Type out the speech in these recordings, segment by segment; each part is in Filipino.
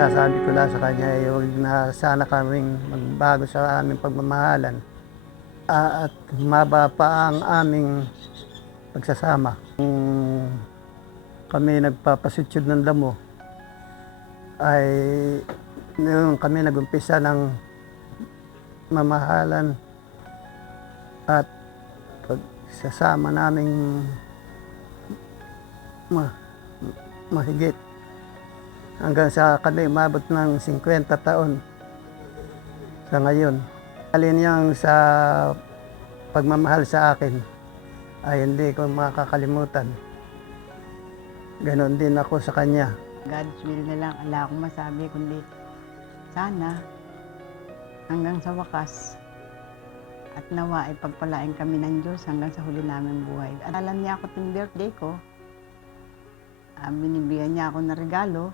masasabi ko lang sa kanya ay huwag na sana kaming magbago sa aming pagmamahalan. At humaba pa ang aming pagsasama. Kung kami nagpapasutsod ng damo, ay noong kami nagumpisa ng mamahalan at pagsasama naming mahigit hanggang sa kami umabot ng 50 taon sa ngayon. Alin niyang sa pagmamahal sa akin ay hindi ko makakalimutan. Ganon din ako sa kanya. God's will na lang, wala akong masabi kundi sana hanggang sa wakas at nawa ay pagpalain kami ng Diyos hanggang sa huli naming buhay. At alam niya ako ting birthday ko, binibigyan niya ako ng regalo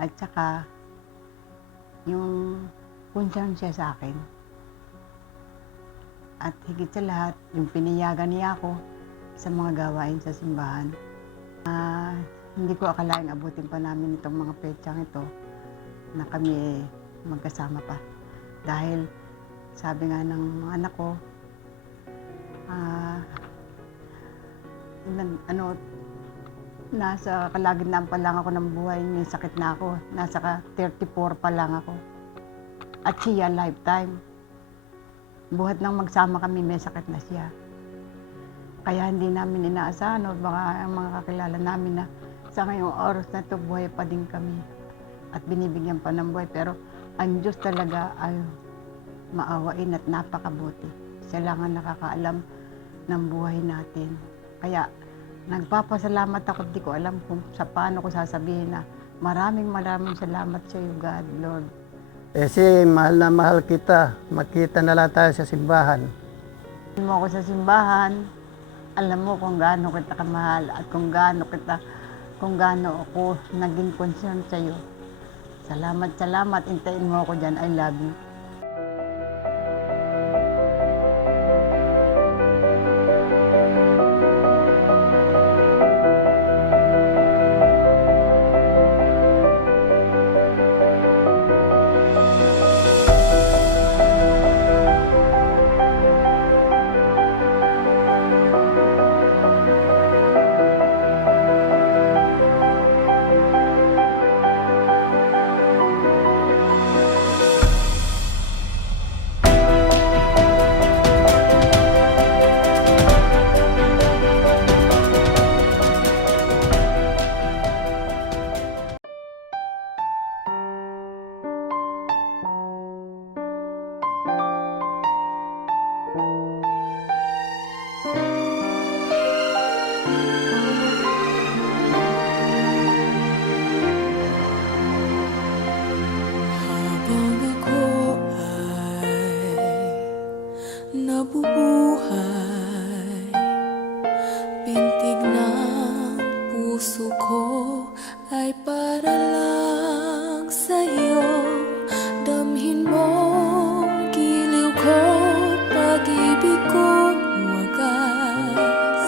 at saka yung concern siya sa akin. At higit sa lahat, yung piniyagan niya ako sa mga gawain sa simbahan. Hindi ko akalaing abutin pa namin itong mga petsang ito na kami magkasama pa. Dahil sabi nga ng mga anak ko, nasa kalagitnaan pa lang ako ng buhay, may sakit na ako. Nasa 34 pa lang ako. At siya, lifetime. Buhat nang magsama kami, may sakit na siya. Kaya hindi namin inaasahan o baka ang mga kakilala namin na sa ngayong oras na ito, buhay pa din kami. At binibigyan pa ng buhay. Pero ang Diyos talaga ay maawain at napakabuti. Siya lang ang nakakaalam ng buhay natin. Kaya nagpapasalamat ako, di ko alam kung sa paano ko sasabihin na maraming salamat sa iyo, God, Lord. Kasi mahal na mahal kita, makita na lang tayo sa simbahan. Mo ako sa simbahan, alam mo kung gaano kita kamahal at kung gaano ako naging concern sa iyo. Salamat, hintayin mo ako dyan, I love you. Nabubuhay, pintig ng puso ko ay para lang sa'yo. Damhin mo, giliw ko, pag-ibig kong wagas.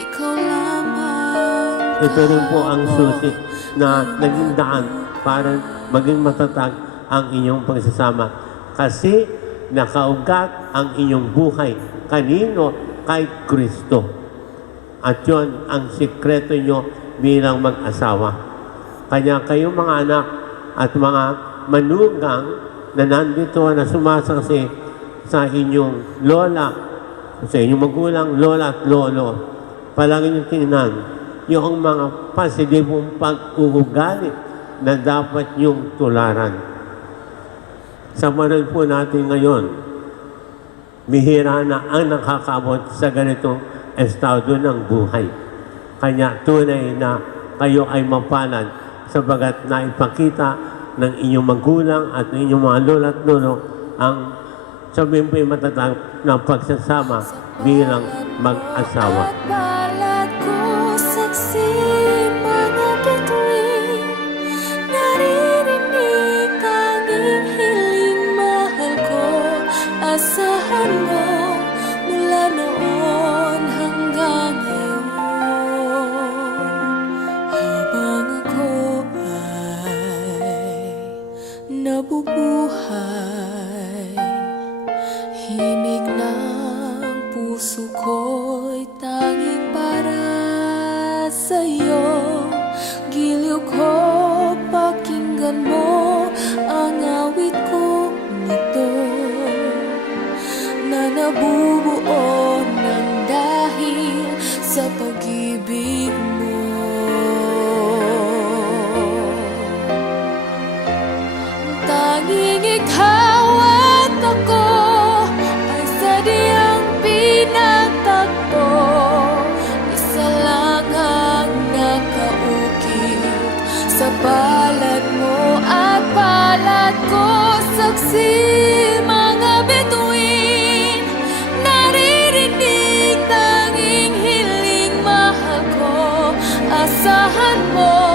Ikaw lamang. Ito rin po ang susi na naging daan para maging matatag ang inyong pagsasama. Kasi nakaugat ang inyong buhay. Kanino? Kay Kristo. At yun ang sikreto nyo bilang mag-asawa. Kaya kayong mga anak at mga manugang na nandito na sumasaksi sa inyong lola, sa inyong magulang, lola at lolo, palagi nyo tingnan yung mga positibong pag-uugali na dapat yung tularan. Sa maral po natin ngayon, bihira na ang nakakabot sa ganitong estado ng buhay. Kanya tunay na kayo ay mapalad sabagat naipakita ng inyong magulang at ng inyong mga lola at lolo ang sabihin po'y matatag na pagsasama bilang mag-asawa. Balat ko saksi, mga bituin, naririnig tanging hiling mahal ko. Asahan mo mula noon hanggang ngayon, habang ako ay Palad mo at palad ko, saksi mga bituin. Naririnig tanging hiling mahal ko, asahan mo